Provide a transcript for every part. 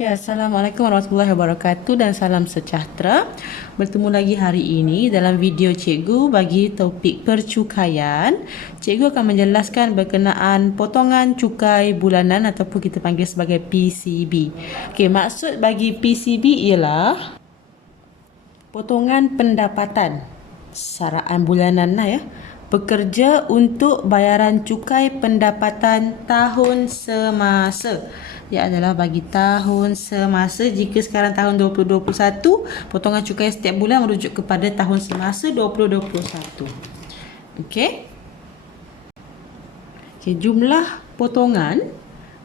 Okay, Assalamualaikum warahmatullahi wabarakatuh dan salam sejahtera. Bertemu lagi hari ini dalam video cikgu bagi topik percukaian. Cikgu akan menjelaskan berkenaan potongan cukai bulanan ataupun kita panggil sebagai PCB. Okay, maksud bagi PCB ialah potongan pendapatan saraan bulanan lah ya. Bekerja untuk bayaran cukai pendapatan tahun semasa. Ia adalah bagi tahun semasa. Jika sekarang tahun 2021, potongan cukai setiap bulan merujuk kepada tahun semasa 2021. Okey. Jumlah potongan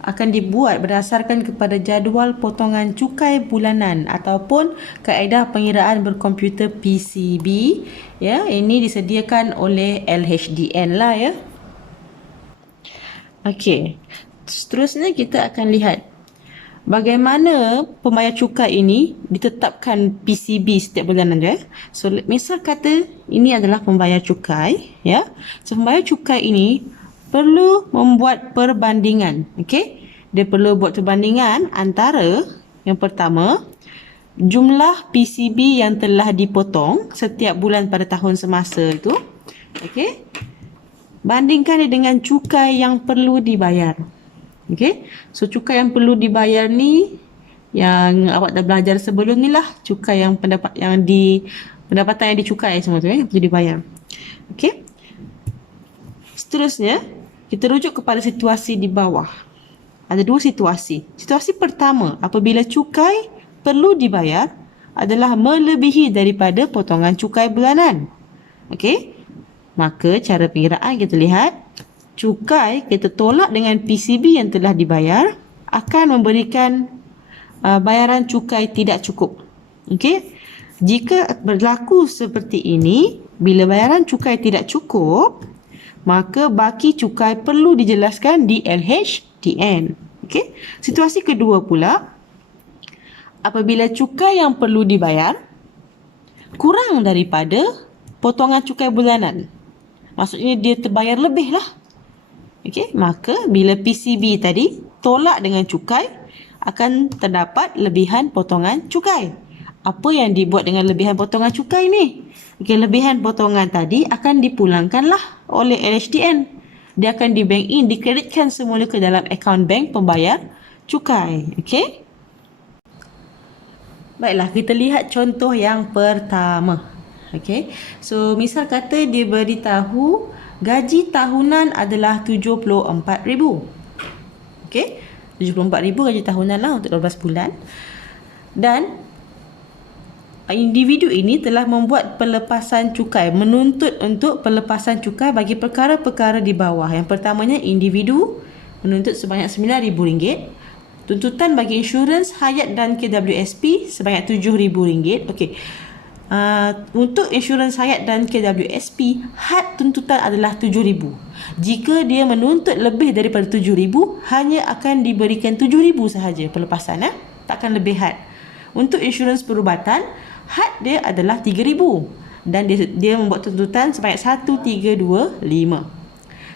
akan dibuat berdasarkan kepada jadual potongan cukai bulanan ataupun kaedah pengiraan berkomputer PCB. Ya, ini disediakan oleh LHDN lah ya. Okey. Seterusnya kita akan lihat bagaimana pembayar cukai ini ditetapkan PCB setiap bulanan ya. So misal kata ini adalah pembayar cukai ya. So pembayar cukai ini perlu membuat perbandingan. Okey. Dia perlu buat perbandingan antara yang pertama jumlah PCB yang telah dipotong setiap bulan pada tahun semasa itu. Okey. Bandingkan dia dengan cukai yang perlu dibayar. Okey. So cukai yang perlu dibayar ni yang awak dah belajar sebelum ni lah, cukai yang pendapatan yang dicukai semua tu perlu dibayar. Okey. Seterusnya kita rujuk kepada situasi di bawah. Ada dua situasi. Situasi pertama, apabila cukai perlu dibayar adalah melebihi daripada potongan cukai bulanan. Okey. Maka cara pengiraan kita lihat, cukai kita tolak dengan PCB yang telah dibayar akan memberikan bayaran cukai tidak cukup. Okey. Jika berlaku seperti ini, bila bayaran cukai tidak cukup, maka baki cukai perlu dijelaskan di LHDN. Okey. Situasi kedua pula, apabila cukai yang perlu dibayar kurang daripada potongan cukai bulanan. Maksudnya dia terbayar lebih lah. Okey, maka bila PCB tadi tolak dengan cukai, akan terdapat lebihan potongan cukai. Apa yang dibuat dengan lebihan potongan cukai ni? Okey, lebihan potongan tadi akan dipulangkanlah oleh LHDN. Dia akan di bank in, dikreditkan semula ke dalam akaun bank pembayar cukai. Okey? Baiklah, kita lihat contoh yang pertama. Okey. So, misal kata dia beritahu gaji tahunan adalah 74,000. Okey. 74,000 gaji tahunan lah untuk 12 bulan. Dan individu ini telah membuat pelepasan cukai, menuntut untuk pelepasan cukai bagi perkara-perkara di bawah. Yang pertamanya, individu menuntut sebanyak RM9,000. Tuntutan bagi insurans, hayat dan KWSP sebanyak RM7,000. Okey. Untuk insurans hayat dan KWSP, had tuntutan adalah RM7,000. Jika dia menuntut lebih daripada RM7,000, hanya akan diberikan RM7,000 sahaja pelepasan, takkan lebih had. Untuk insurans perubatan, had dia adalah RM3,000 dan dia membuat tuntutan sebanyak RM1,325.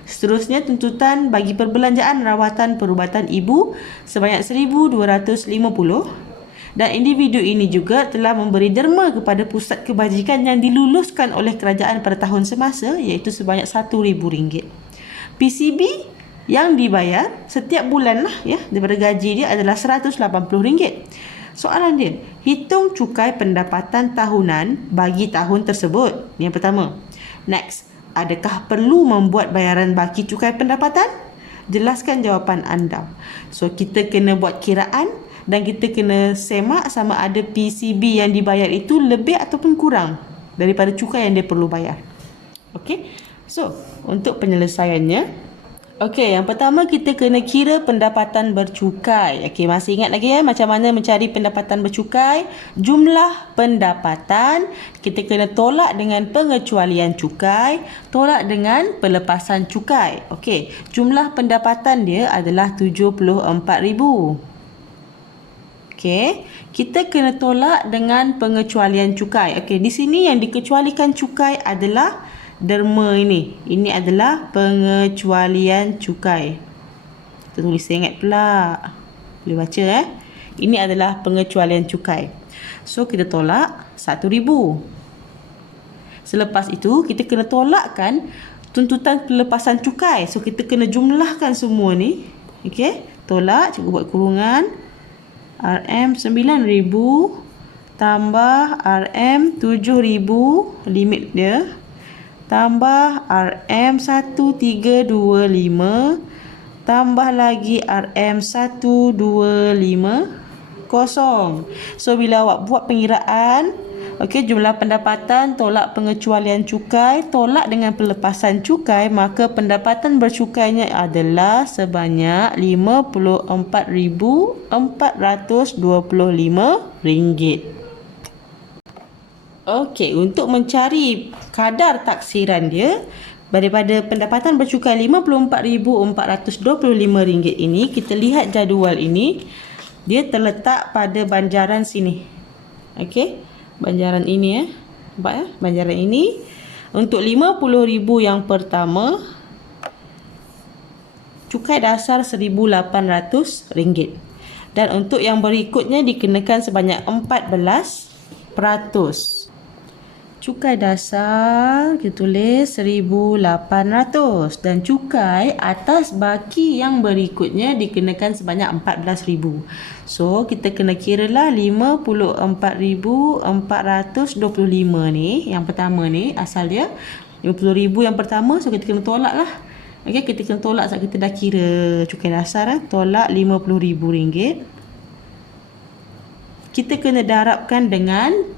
Seterusnya, tuntutan bagi perbelanjaan rawatan perubatan ibu sebanyak RM1,250. Dan individu ini juga telah memberi derma kepada pusat kebajikan yang diluluskan oleh kerajaan pada tahun semasa, iaitu sebanyak RM1,000. PCB yang dibayar setiap bulan lah ya, daripada gaji dia adalah RM180. Soalan dia, hitung cukai pendapatan tahunan bagi tahun tersebut. Yang pertama. Next, adakah perlu membuat bayaran baki cukai pendapatan? Jelaskan jawapan anda. So, kita kena buat kiraan dan kita kena semak sama ada PCB yang dibayar itu lebih ataupun kurang daripada cukai yang dia perlu bayar. Okey. So, untuk penyelesaiannya, okey, yang pertama kita kena kira pendapatan bercukai. Okey, masih ingat lagi ya macam mana mencari pendapatan bercukai? Jumlah pendapatan kita kena tolak dengan pengecualian cukai, tolak dengan pelepasan cukai. Okey, jumlah pendapatan dia adalah RM74,000. Okey, kita kena tolak dengan pengecualian cukai. Okey, di sini yang dikecualikan cukai adalah derma ini. Ini adalah pengecualian cukai. Kita tulis, saya ingat pula. Boleh baca Ini adalah pengecualian cukai. So kita tolak 1,000. Selepas itu kita kena tolakkan tuntutan pelepasan cukai. So kita kena jumlahkan semua ni. Okey, tolak, cikgu buat kurungan. RM9,000 tambah RM7,000 limit dia, tambah RM1325 tambah lagi RM1250. So bila awak buat pengiraan, okey, jumlah pendapatan tolak pengecualian cukai tolak dengan pelepasan cukai, maka pendapatan bercukainya adalah sebanyak RM54,425. Okey, untuk mencari kadar taksiran dia daripada pendapatan bercukai RM54,425 ini, kita lihat jadual ini. Dia terletak pada banjaran sini. Okey, banjaran ini nampak ya? Banjaran ini untuk RM50,000 yang pertama, cukai dasar RM1,800, dan untuk yang berikutnya dikenakan sebanyak 14%. Cukai dasar kita tulis RM1,800 dan cukai atas baki yang berikutnya dikenakan sebanyak RM14,000. So kita kena kiralah RM54,425 ni, yang pertama ni asal dia RM50,000 yang pertama. So kita kena tolak lah. Okey, kita kena tolak saat kita dah kira cukai dasar, tolak RM50,000. Kita kena darabkan dengan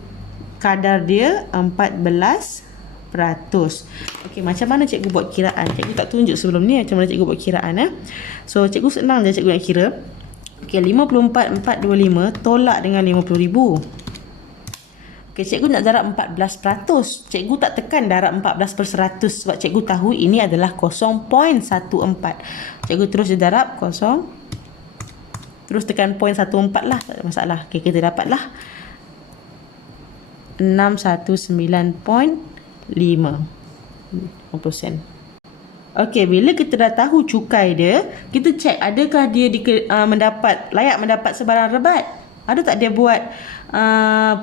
kadar dia 14%. Okey, macam mana cikgu buat kiraan? Cikgu tak tunjuk sebelum ni macam mana cikgu buat kiraan. So cikgu senang je cikgu nak kira. Okey, 54,425 tolak dengan 50,000. Okey, cikgu nak darab 14%. Cikgu tak tekan darab 14% sebab cikgu tahu ini adalah 0.14. Cikgu terus je darab 0. Terus tekan 0.14 lah, tak ada masalah. Okey, kita dapatlah 619.5%. Okey, bila kita dah tahu cukai dia, kita cek adakah dia layak mendapat sebarang rebat. Ada tak dia buat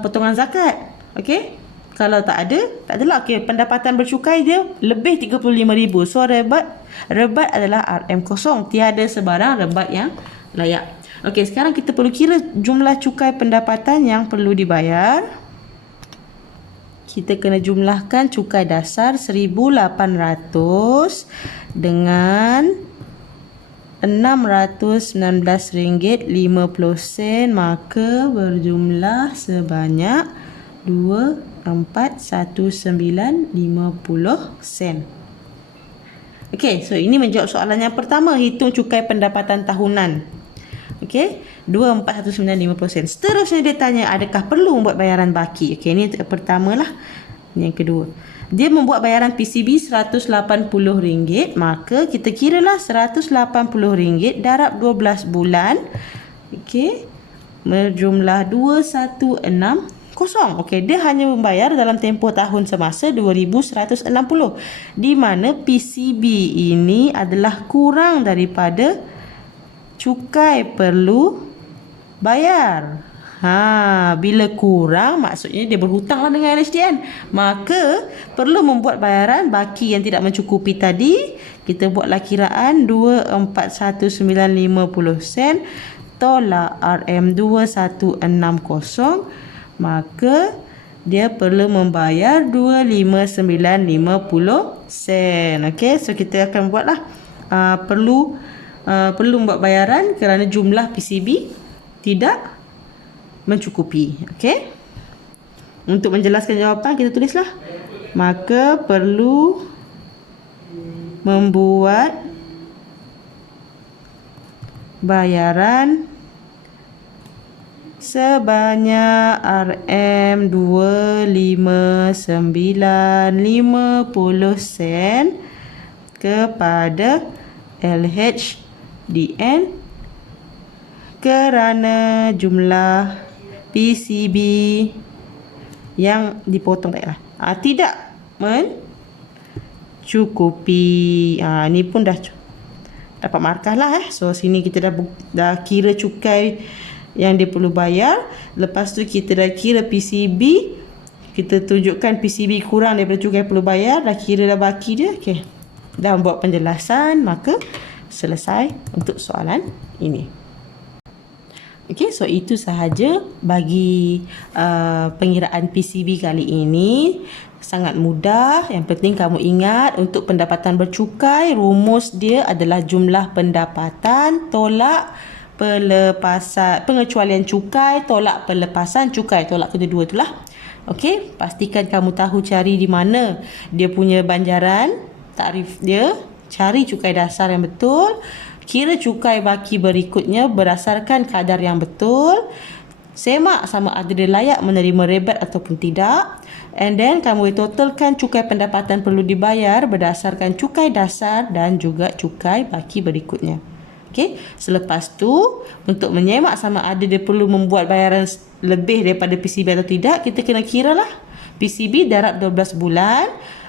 potongan zakat? Okey, kalau tak ada, tak adalah. Okey, pendapatan bercukai dia lebih 35,000. So rebat adalah RM kosong, tiada sebarang rebat yang layak. Okey, sekarang kita perlu kira jumlah cukai pendapatan yang perlu dibayar. Kita kena jumlahkan cukai dasar RM1,800 dengan RM619.50, maka berjumlah sebanyak RM2419.50. Okey, so ini menjawab soalan yang pertama, hitung cukai pendapatan tahunan. Okey, 2419.50. Seterusnya dia tanya adakah perlu membuat bayaran baki. Okey, ini yang pertama lah. Yang kedua, dia membuat bayaran PCB RM180, maka kita kiralah RM180 darab 12 bulan. Okey, berjumlah 2160. Okey, dia hanya membayar dalam tempoh tahun semasa 2160, di mana PCB ini adalah kurang daripada cukai perlu bayar. Bila kurang maksudnya dia berhutang lah dengan LHDN, maka perlu membuat bayaran baki yang tidak mencukupi tadi. Kita buatlah kiraan 241950 tolak RM2160, maka dia perlu membayar 25950 Okey, so kita akan buatlah perlu membuat bayaran kerana jumlah PCB tidak mencukupi. Okey, untuk menjelaskan jawapan kita tulislah, maka perlu membuat bayaran sebanyak RM259.50 kepada LHDN kerana jumlah PCB yang dipotong tidak mencukupi. Ni pun dah dapat markah lah. So sini kita dah kira cukai yang dia perlu bayar. Lepas tu kita dah kira PCB, kita tunjukkan PCB kurang daripada cukai perlu bayar, dah kira dah baki dia. Okey, dah buat penjelasan, maka selesai untuk soalan ini. Okey, so itu sahaja bagi pengiraan PCB kali ini. Sangat mudah. Yang penting kamu ingat, untuk pendapatan bercukai, rumus dia adalah jumlah pendapatan tolak pelepasan, pengecualian cukai tolak pelepasan cukai, tolak kedua-dua itulah. Okey, pastikan kamu tahu cari di mana dia punya banjaran, tarif dia, cari cukai dasar yang betul, kira cukai baki berikutnya berdasarkan kadar yang betul, semak sama ada dia layak menerima rebate ataupun tidak, and then kamu totalkan cukai pendapatan perlu dibayar berdasarkan cukai dasar dan juga cukai baki berikutnya. Okey, selepas tu untuk menyemak sama ada dia perlu membuat bayaran lebih daripada PCB atau tidak, kita kena kiralah PCB darab 12 bulan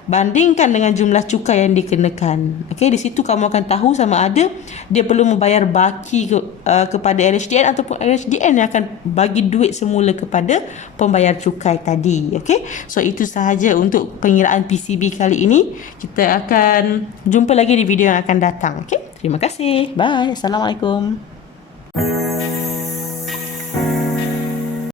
bandingkan dengan jumlah cukai yang dikenakan. Okey, di situ kamu akan tahu sama ada dia perlu membayar baki kepada LHDN ataupun LHDN yang akan bagi duit semula kepada pembayar cukai tadi. Okey, so itu sahaja untuk pengiraan PCB kali ini. Kita akan jumpa lagi di video yang akan datang. Okey, terima kasih. Bye. Assalamualaikum.